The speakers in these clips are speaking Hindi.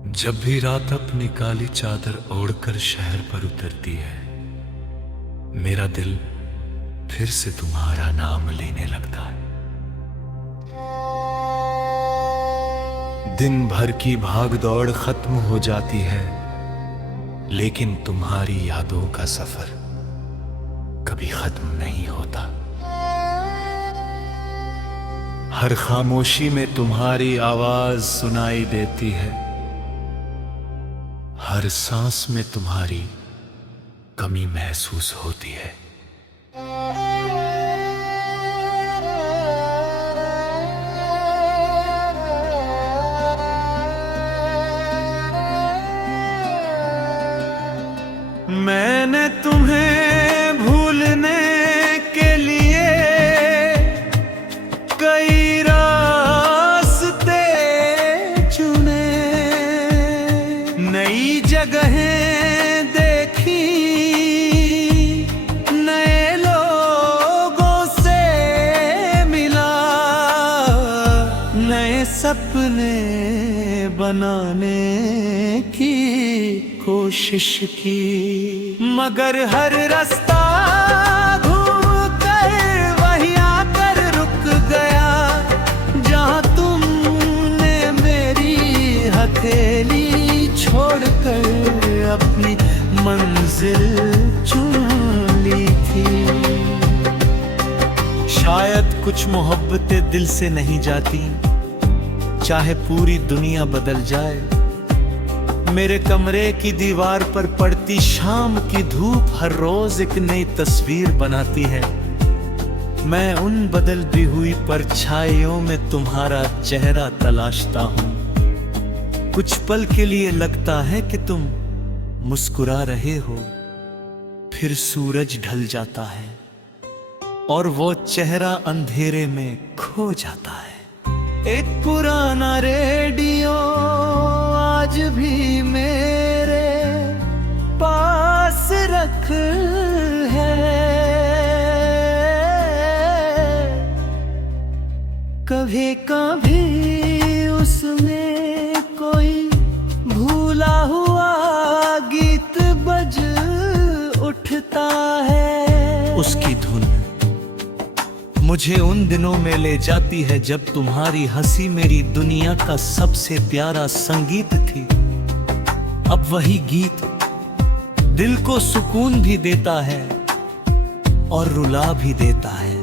जब भी रात अपनी काली चादर ओढ़कर शहर पर उतरती है, मेरा दिल फिर से तुम्हारा नाम लेने लगता है। दिन भर की भाग दौड़ खत्म हो जाती है, लेकिन तुम्हारी यादों का सफर कभी खत्म नहीं होता। हर खामोशी में तुम्हारी आवाज सुनाई देती है, हर सांस में तुम्हारी कमी महसूस होती है। मैंने तुम्हें भूलने के लिए कई रास्ते चुने, नई जगहें देखी, नए लोगों से मिला, नए सपने बनाने की कोशिश की, मगर हर रास्ता घूम कर वहीं आकर रुक गया, जहाँ तुमने मेरी हथेली छोड़कर अपनी मंजिल चुन ली थी। शायद कुछ मोहब्बतें दिल से नहीं जाती, चाहे पूरी दुनिया बदल जाए। मेरे कमरे की दीवार पर पड़ती शाम की धूप हर रोज एक नई तस्वीर बनाती है। मैं उन बदलती हुई परछाइयों में तुम्हारा चेहरा तलाशता हूँ। कुछ पल के लिए लगता है कि तुम मुस्कुरा रहे हो, फिर सूरज ढल जाता है और वो चेहरा अंधेरे में खो जाता है। एक पुराना रेडियो आज भी मेरे पास रख है, कभी कभी उसमें कोई भूला हुआ गीत बज उठता है। उसकी धुन मुझे उन दिनों में ले जाती है जब तुम्हारी हंसी मेरी दुनिया का सबसे प्यारा संगीत थी। अब वही गीत दिल को सुकून भी देता है और रुला भी देता है।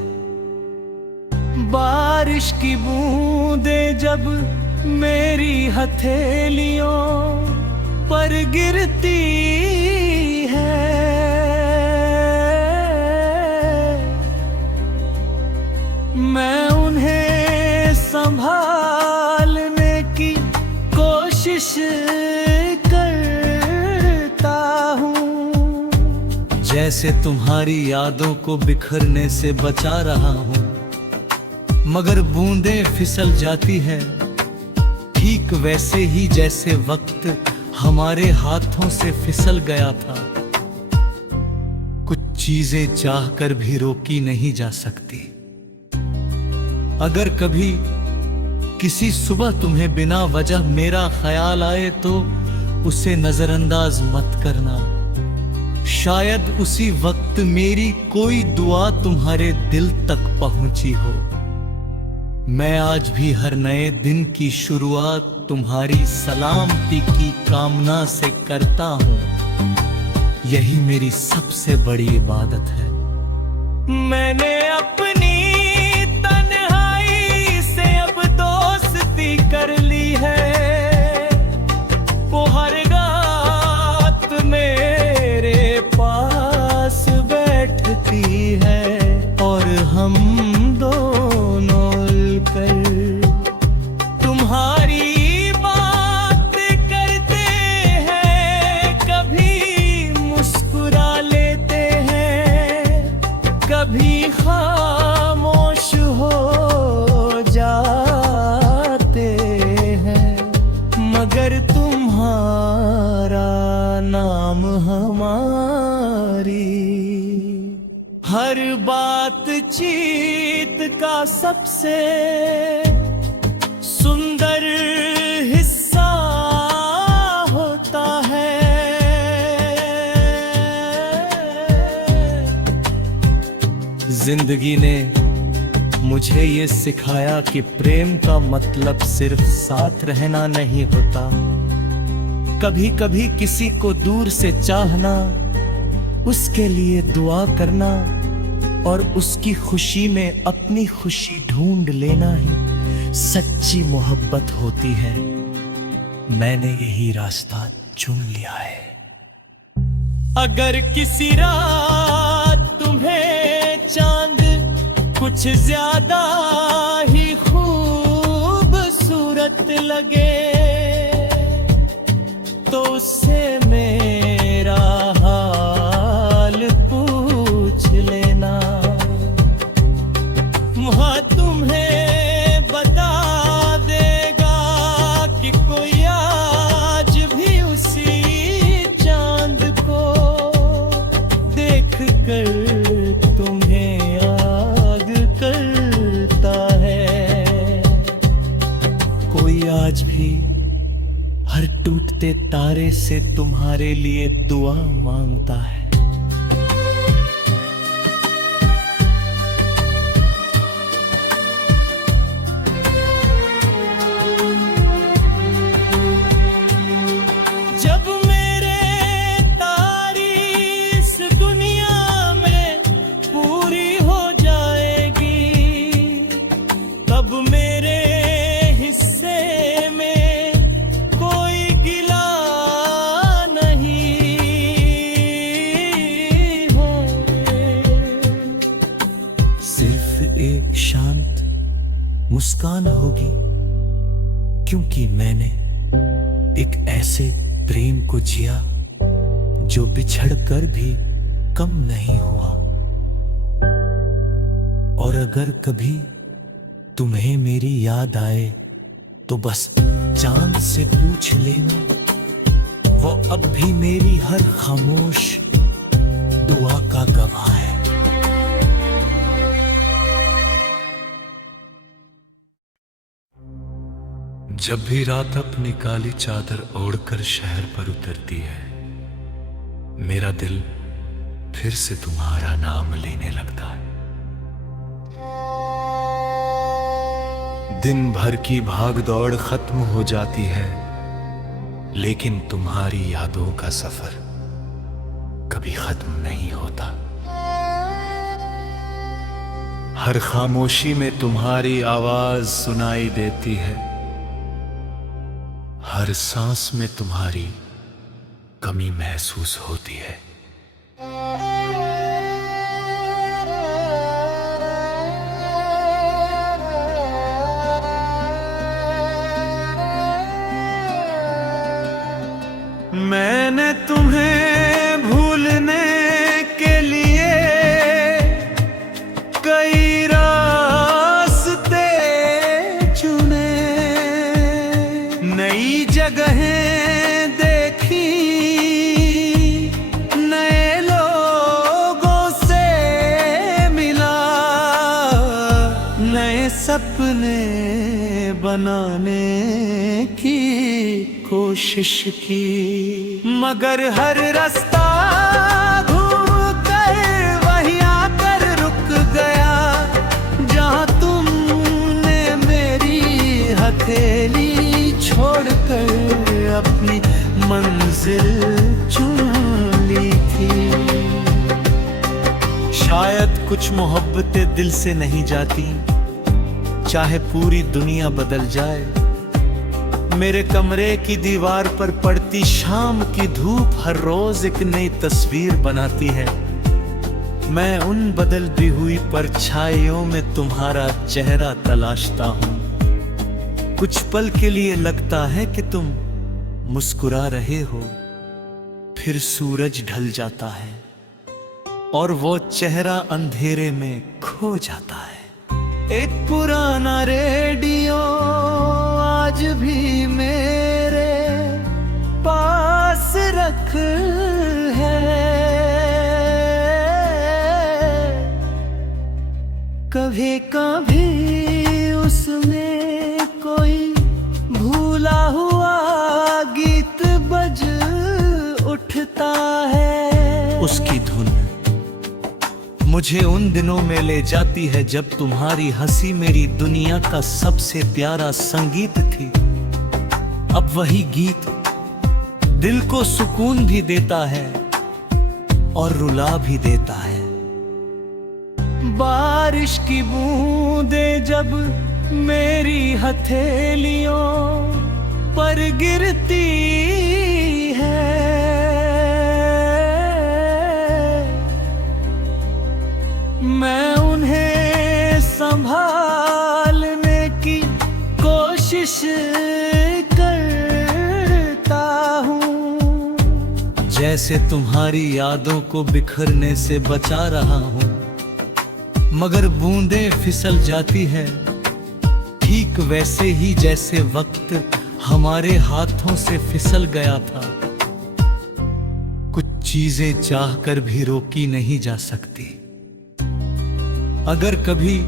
बारिश की बूंदें जब मेरी हथेलियों पर गिरती है, मैं उन्हें संभालने की कोशिश करता हूँ, जैसे तुम्हारी यादों को बिखरने से बचा रहा हूँ। मगर बूंदें फिसल जाती है ठीक वैसे ही जैसे वक्त हमारे हाथों से फिसल गया था। कुछ चीजें चाहकर भी रोकी नहीं जा सकती। अगर कभी किसी सुबह तुम्हें बिना वजह मेरा ख्याल आए तो उसे नजरअंदाज मत करना। शायद उसी वक्त मेरी कोई दुआ तुम्हारे दिल तक पहुंची हो। मैं आज भी हर नए दिन की शुरुआत तुम्हारी सलामती की कामना से करता हूँ। यही मेरी सबसे बड़ी इबादत है। मैंने अपनी कर ली है, वो हर रात मेरे पास बैठती है और हम दोनों मिलकर तुम्हारी बात करते हैं। कभी मुस्कुरा लेते हैं, कभी खामोश हो मगर तुम्हारा नाम हमारी हर बातचीत का सबसे सुंदर हिस्सा जिंदगी ने मुझे ये सिखाया कि प्रेम का मतलब सिर्फ साथ रहना नहीं होता। कभी कभी किसी को दूर से चाहना, उसके लिए दुआ करना और उसकी खुशी में अपनी खुशी ढूंढ लेना ही सच्ची मोहब्बत होती है। मैंने यही रास्ता चुन लिया है। अगर किसी रात तुम्हें चांद कुछ ज्यादा ही खूबसूरत लगे तो उससे मेरा हाल पूछ लेना। वहाँ तुम्हें बता देगा कि कोई आज भी उसी चांद को देख कर तुम्हें याद करता है। कोई आज भी हर टूटते तारे से तुम्हारे लिए दुआ मांगता है। जब मेरे तारी इस दुनिया में पूरी हो जाएगी, तब मेरे हिस्से में कोई गिला नहीं होए। सिर्फ एक शांत मुस्कान होगी, क्योंकि मैंने एक ऐसे प्रेम को जिया जो बिछड़ कर भी कम नहीं हुआ। और अगर कभी तुम्हें मेरी याद आए तो बस चांद से पूछ लेना, वो अब भी मेरी हर खामोश दुआ का गवाह है। जब भी रात अपनी काली चादर ओढ़कर शहर पर उतरती है, मेरा दिल फिर से तुम्हारा नाम लेने लगता है। दिन भर की भाग दौड़ खत्म हो जाती है, लेकिन तुम्हारी यादों का सफर कभी खत्म नहीं होता। हर खामोशी में तुम्हारी आवाज सुनाई देती है, हर सांस में तुम्हारी कमी महसूस होती है। मैंने तुम्हें भूलने के लिए कई रास्ते चुने, नई जगहें देखी, नए लोगों से मिला, नए सपने बनाने की कोशिश की, मगर हर रास्ता घूम कर वहीं आकर रुक गया, जहाँ तुमने मेरी हथेली छोड़कर अपनी मंजिल चुन ली थी। शायद कुछ मोहब्बतें दिल से नहीं जाती, चाहे पूरी दुनिया बदल जाए। मेरे कमरे की दीवार पर पड़ती शाम की धूप हर रोज एक नई तस्वीर बनाती है। मैं उन बदलती हुई परछाइयों में तुम्हारा चेहरा तलाशता हूँ। कुछ पल के लिए लगता है कि तुम मुस्कुरा रहे हो, फिर सूरज ढल जाता है और वो चेहरा अंधेरे में खो जाता है। एक पुराना रेडियो आज भी मेरे पास रख है, कभी कभी उसमें कोई भूला हुआ गीत बज उठता है। उसकी धुन मुझे उन दिनों में ले जाती है जब तुम्हारी हंसी मेरी दुनिया का सबसे प्यारा संगीत थी। अब वही गीत दिल को सुकून भी देता है और रुला भी देता है। बारिश की बूंदें जब मेरी हथेलियों पर गिरती है, मैं उन्हें संभालने की कोशिश करता हूँ, जैसे तुम्हारी यादों को बिखरने से बचा रहा हूँ। मगर बूंदें फिसल जाती है ठीक वैसे ही जैसे वक्त हमारे हाथों से फिसल गया था। कुछ चीजें चाहकर भी रोकी नहीं जा सकती। अगर कभी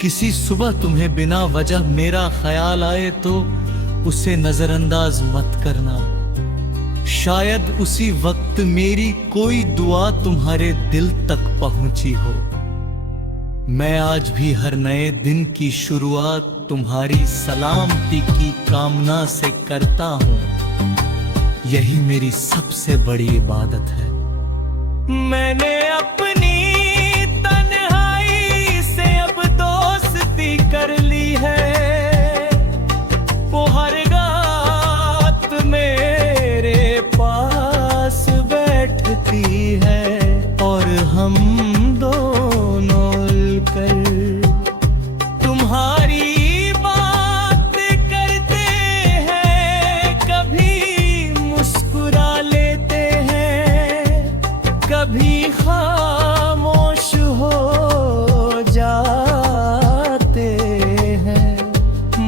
किसी सुबह तुम्हें बिना वजह मेरा ख्याल आए तो उसे नजरअंदाज मत करना। शायद उसी वक्त मेरी कोई दुआ तुम्हारे दिल तक पहुंची हो। मैं आज भी हर नए दिन की शुरुआत तुम्हारी सलामती की कामना से करता हूँ। यही मेरी सबसे बड़ी इबादत है। मैंने अपनी तन्हाई से अब दोस्ती कर ली है। वो हर रात मेरे पास बैठती है और हम दोनों तुम्हारी बात करते हैं। कभी मुस्कुरा लेते हैं, कभी खामोश हो जाते हैं,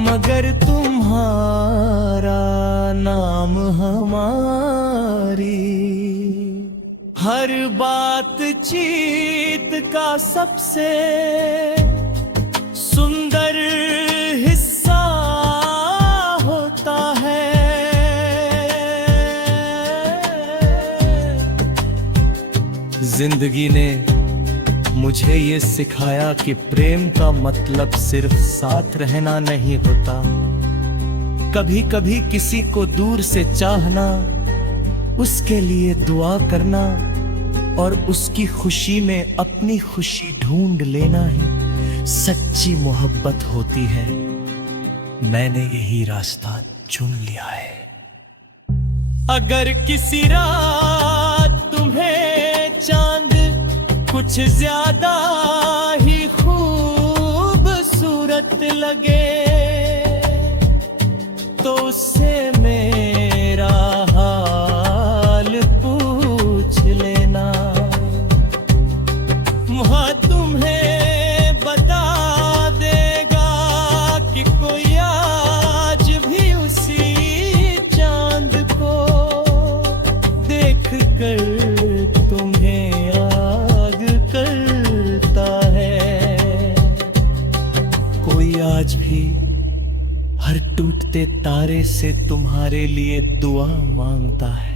मगर तुम्हारा नाम हमारी हर बातचीत का सबसे सुंदर हिस्सा होता है। जिंदगी ने मुझे ये सिखाया कि प्रेम का मतलब सिर्फ साथ रहना नहीं होता। कभी कभी किसी को दूर से चाहना, उसके लिए दुआ करना और उसकी खुशी में अपनी खुशी ढूंढ लेना ही सच्ची मोहब्बत होती है। मैंने यही रास्ता चुन लिया है। अगर किसी रात तुम्हें चांद कुछ ज्यादा ही खूबसूरत लगे तो उससे मेरा हाल पूछ लेना। वहाँ तुम्हें बता देगा कि कोई आज भी उसी चांद को देख कर तुम्हें याद करता है। कोई आज भी हर टूटते तारे से तुम्हारे लिए दुआ मांगता है।